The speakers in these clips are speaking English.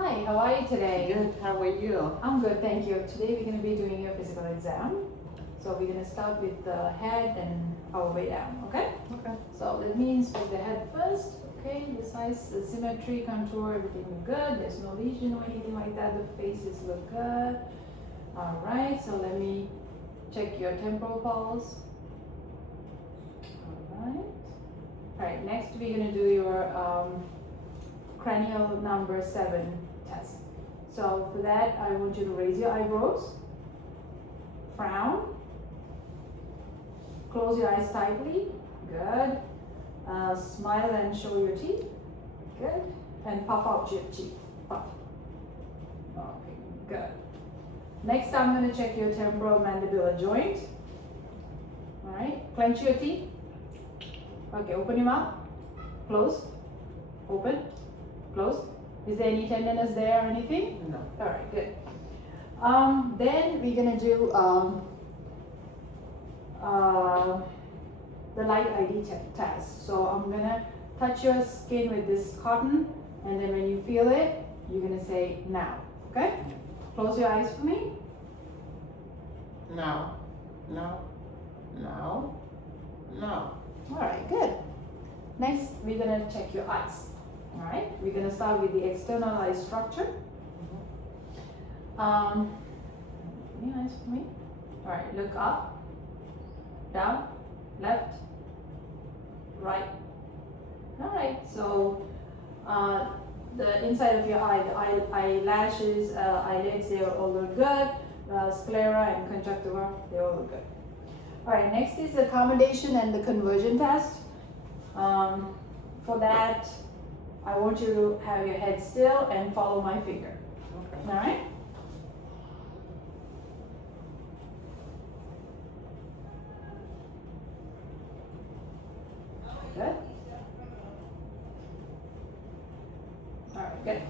Hi, how are you today? Good, how are you? I'm good, thank you. Today we're going to be doing your physical exam. So we're going to start with the head and our way down, okay? Okay. So that means with the head first, okay? The size, the symmetry, contour, everything look good. There's no lesion or anything like that. The faces look good. Alright, so let me check your temporal pulse. Alright, next we're going to do your cranial number 7 test. So for that, I want you to raise your eyebrows, frown, close your eyes tightly, good. Smile and show your teeth, good. And puff out your cheek, puff. Okay, good. Next, I'm going to check your temporal mandibular joint. All right, clench your teeth. Okay, open your mouth, close, open, close. Is there any tenderness there or anything? No. All right, good. Then we're gonna do the light ID test. So I'm gonna touch your skin with this cotton, and then when you feel it, you're gonna say now. Okay? Close your eyes for me. No. No. No. No. All right, good. Next, we're gonna check your eyes. All right, we're gonna start with the external eye structure. Any eyes for me? All right, look up, down, left, right. All right, so the inside of your eye, the eyelashes, eyelids, they all look good. Sclera and conjunctiva, they all look good. All right, next is the accommodation and the conversion test. For that, I want you to have your head still and follow my finger. Okay. All right? Good. All right, good.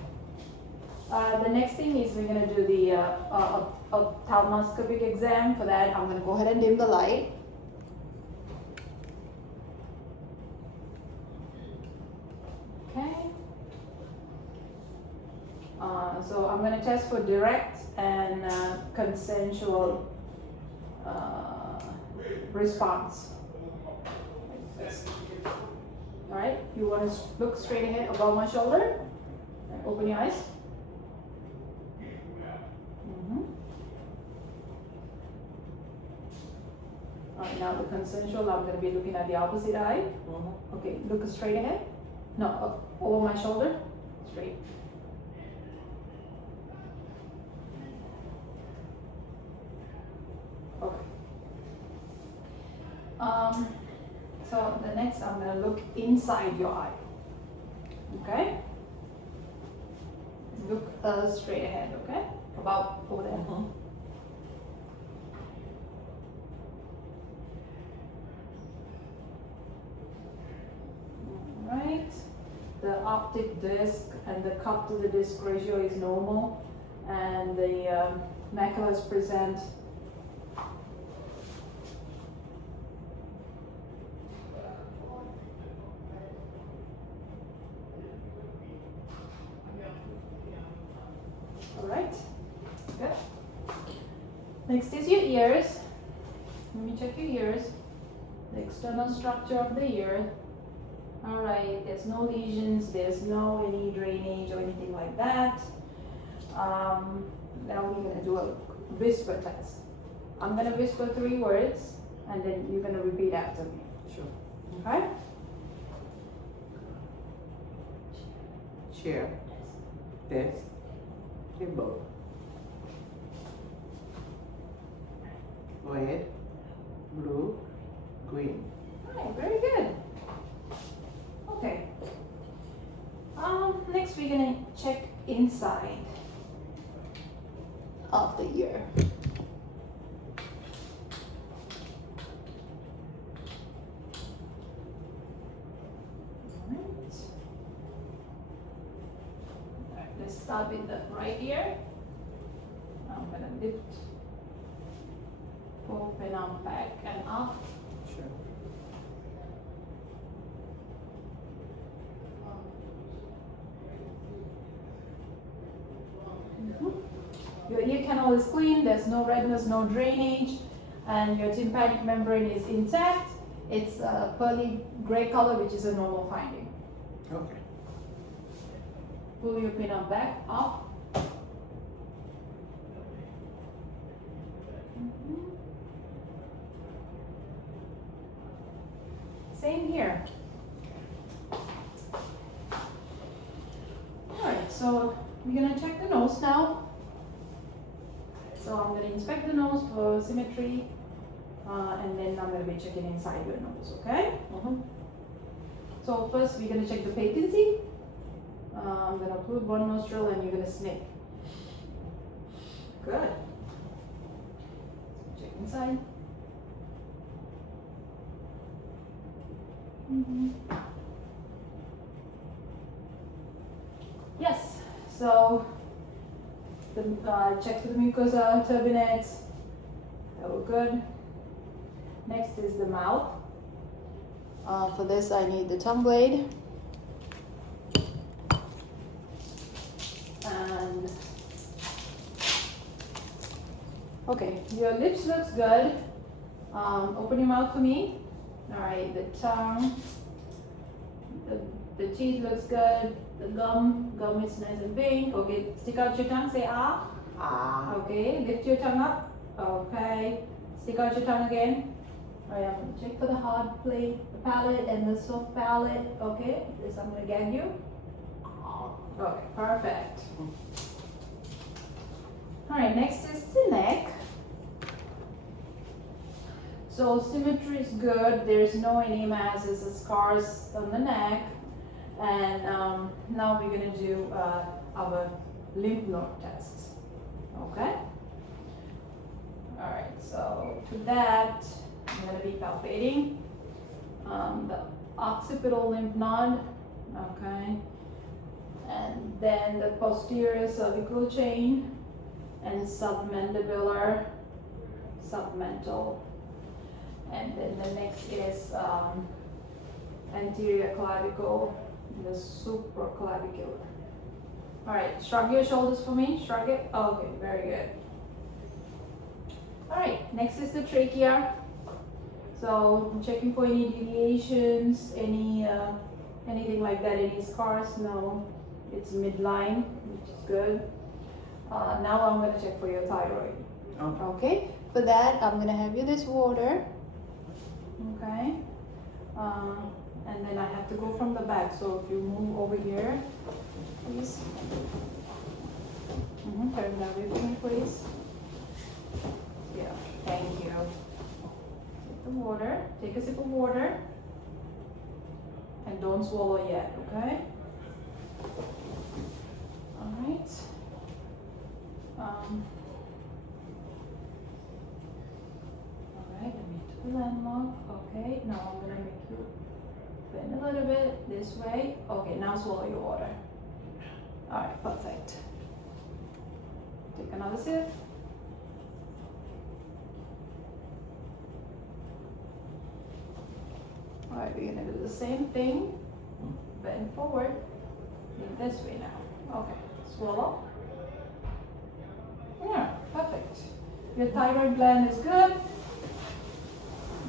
The next thing is we're going to do the ophthalmoscopic exam. For that, I'm going to go ahead and dim the light. Okay. So I'm going to test for direct and consensual response. All right, you want to look straight ahead above my shoulder. Open your eyes. All right, now the consensual, I'm going to be looking at the opposite eye. Okay, look straight ahead. No, up over my shoulder. Straight. Okay. So the next, I'm going to look inside your eye. Okay? Look straight ahead, okay? About over there. Right. The optic disc and the cup to the disc ratio is normal, and the maculas present all right. Good. Next is your ears. Let me check your ears. The external structure of the ear. All right, there's no lesions, there's no any drainage or anything like that. Now we're gonna do a whisper test. I'm gonna whisper 3 words, and then you're gonna repeat after me. Sure. Okay? Chair. Desk. Table. Red. Blue. Green. All right, very good. Okay. Next we're gonna check inside of the ear. Alright, let's start with the right ear. I'm gonna lift, open up, back and up. Sure. your ear canal is clean, there's no redness, no drainage, and your tympanic membrane is intact. It's a pearly gray color, which is a normal finding. Okay. Pull your pin up back, up. Mhm. Same here. Alright, so we're gonna check the nose now. So I'm gonna inspect the nose for symmetry, and then I'm gonna be checking inside your nose, okay? So first we're gonna check the patency. I'm gonna occlude one nostril and you're gonna sniff. Good. Check inside. Yes, so the check for the mucosa, turbinates, that were good. Next is the mouth. For this I need the tongue blade. And okay, your lips looks good. Open your mouth for me. All right, the tongue, the teeth looks good. The gum is nice and pink. Okay, stick out your tongue, say ah. Ah. Okay, lift your tongue up. Okay, stick out your tongue again. All right, I'm gonna check for the hard plate, the palate and the soft palate. Okay, this I'm gonna gag you. Okay, perfect. All right, next is the neck. So symmetry is good. There's no any masses or scars on the neck. And now we're gonna do our lymph node tests. Okay. All right. So to that, I'm gonna be palpating the occipital lymph node. Okay. And then the posterior cervical chain and submandibular, submental. And then the next is anterior clavicle, the supraclavicular. All right, shrug your shoulders for me, shrug it. Okay, very good. All right, next is the trachea. So I'm checking for any deviations, anything like that, any scars, no. It's midline, which is good. Now I'm gonna check for your thyroid. Okay. Okay, for that I'm gonna have you this water. Okay, and then I have to go from the back. So if you move over here, please. Turn that way for me, please. Yeah, thank you. Take the water. Take a sip of water, and don't swallow yet. Okay. All right. Alright, let me do the landmark. Okay, now I'm gonna make you bend a little bit this way. Okay, now swallow your water. Alright, perfect. Take another sip. Alright, we're gonna do the same thing. Bend forward. In this way now. Okay, swallow. Yeah, perfect. Your thyroid gland is good.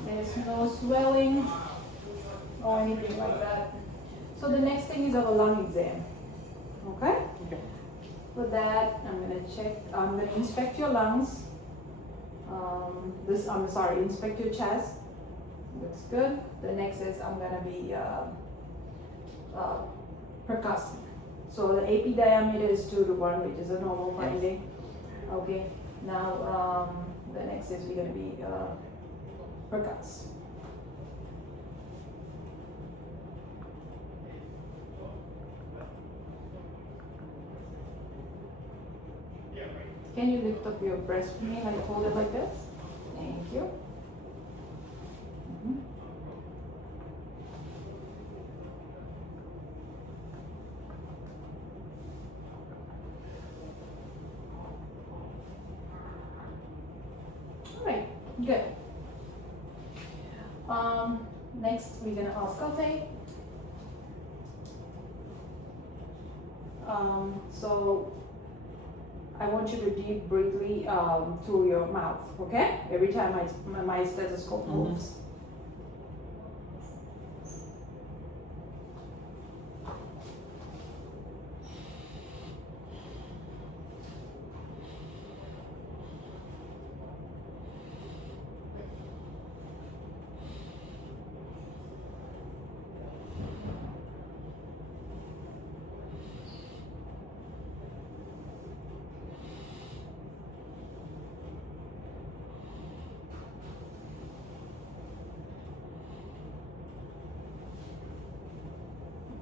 There's no swelling or anything like that. So the next thing is our lung exam. Okay? Okay. For that, I'm gonna inspect your lungs. Inspect your chest. Looks good. The next is I'm gonna be percussing. So the AP diameter is 2:1, which is a normal finding. Okay, now the next is we're going to be percuss. Can you lift up your breast for me, like hold it like this? Thank you. Good. Next, we're gonna auscultate. So I want you to breathe briefly through your mouth, okay? Every time my stethoscope moves.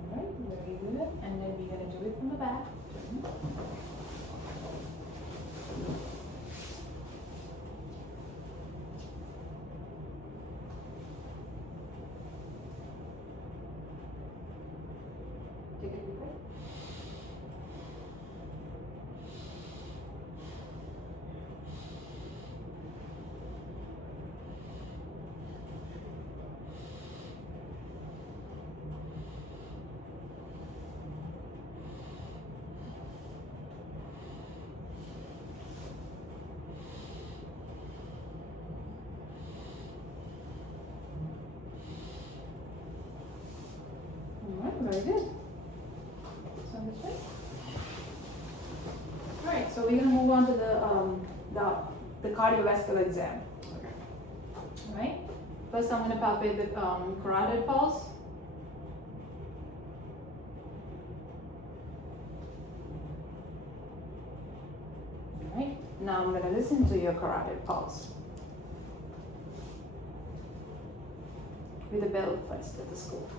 Alright, very good. And then we're gonna do it from the back. Take a deep breath. Alright, very good. So this way. Alright, so we're gonna move on to the cardiovascular exam. Alright, first I'm gonna palpate the carotid pulse. Alright, now I'm gonna listen to your carotid pulse. With a bell first at the school.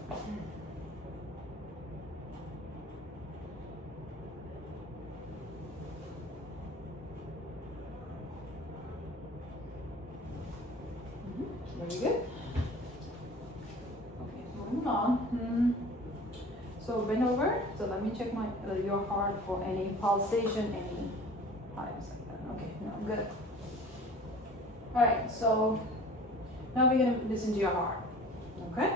Very good. Okay, moving on. So bend over. So let me check your heart for any pulsation, any pipes like that. Okay, no, I'm good. All right, so now we're gonna listen to your heart. Okay.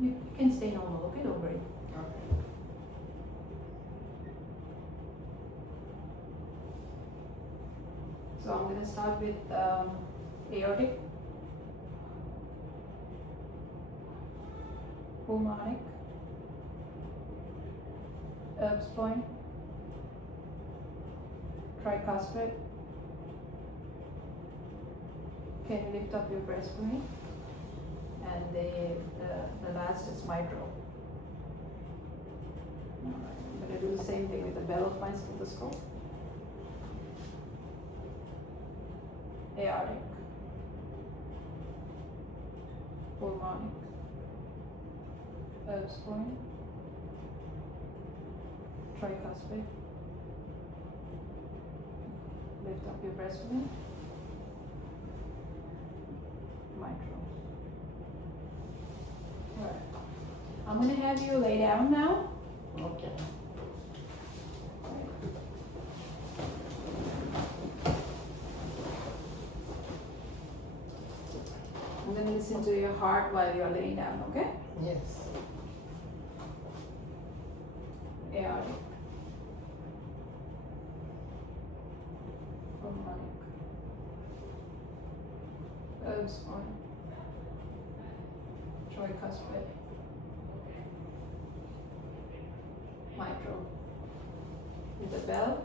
You can stay normal, okay? Don't worry. So I'm gonna start with aortic, pulmonic, Erb's point, tricuspid. Can you lift up your breast for me? And the last is mitral. Alright, I'm gonna do the same thing with the bell of my stethoscope. Aortic, pulmonic, Erb's point, tricuspid. Lift up your breast for me. Mitral. Alright. I'm gonna have you lay down now. Okay. I'm gonna listen to your heart while you're laying down, okay? Yes. Aortic, pulmonic, Erb's point, tricuspid, mitral. With the bell.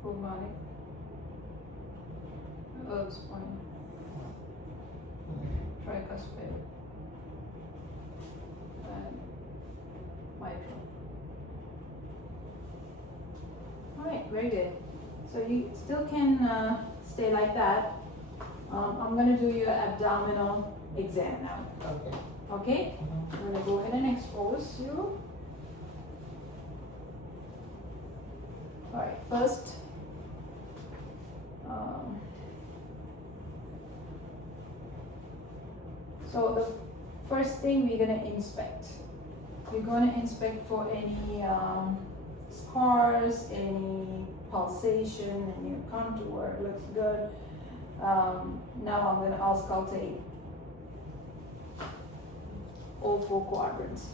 Pulmonic, Erb's point, tricuspid, and mitral. Alright, very good. So you still can stay like that. I'm going to do your abdominal exam now. Okay. Okay? I'm going to go ahead and expose you. Alright, first So the first thing we're gonna inspect. We're gonna inspect for any scars, any pulsation, any contour. It looks good. Now I'm gonna auscultate all 4 quadrants.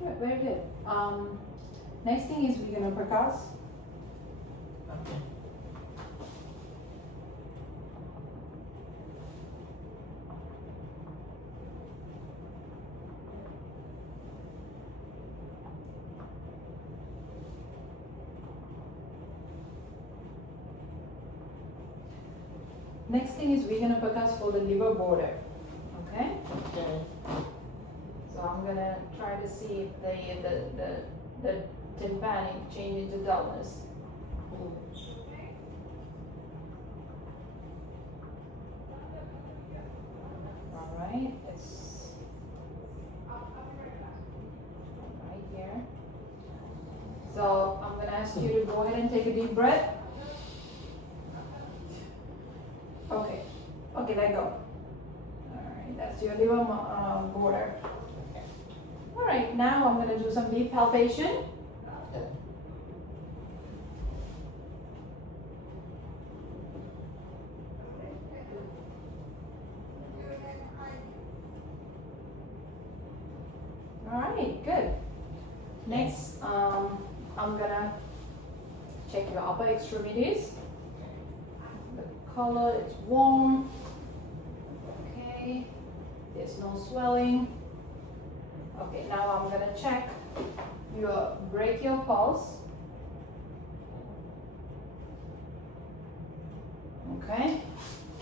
Good, very good. Next thing is we're gonna percuss. Okay. Next thing is we're gonna percuss for the liver border. Okay? Okay. So I'm gonna try to see if the tympanic changes to dullness. Alright, it's right here. So I'm gonna ask you to go ahead and take a deep breath. Okay, let go. Alright, that's your liver border. Alright, now I'm gonna do some deep palpation. Okay. Alright, good. Next, I'm gonna check your upper extremities. The color is warm. Okay, there's no swelling. Okay, now I'm gonna check your brachial pulse. Okay,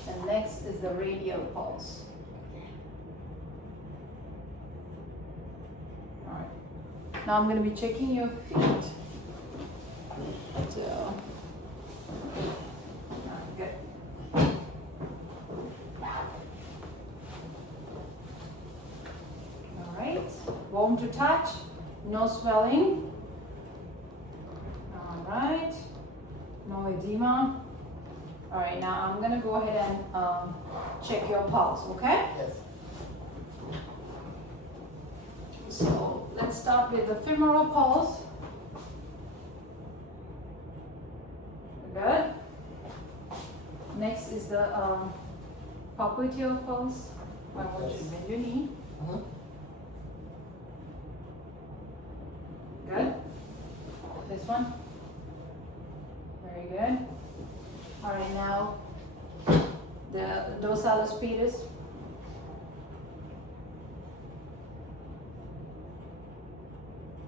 and next is the radial pulse. Alright, now I'm gonna be checking your feet. So, good. Alright, warm to touch, no swelling. Alright, no edema. Alright, now I'm gonna go ahead and check your pulse, okay? Yes. So let's start with the femoral pulse. Good. Next is the popliteal pulse. I want you to bend your knee. Mhm. Good. This one. Very good. All right, now the dorsalis pedis.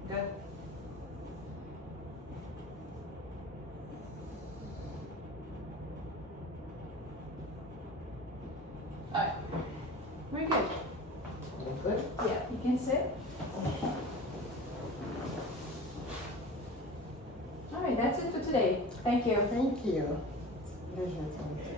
Good. All right. Very good. You good? Yeah, you can sit. All right, that's it for today. Thank you. Thank you. Pleasure, thank you.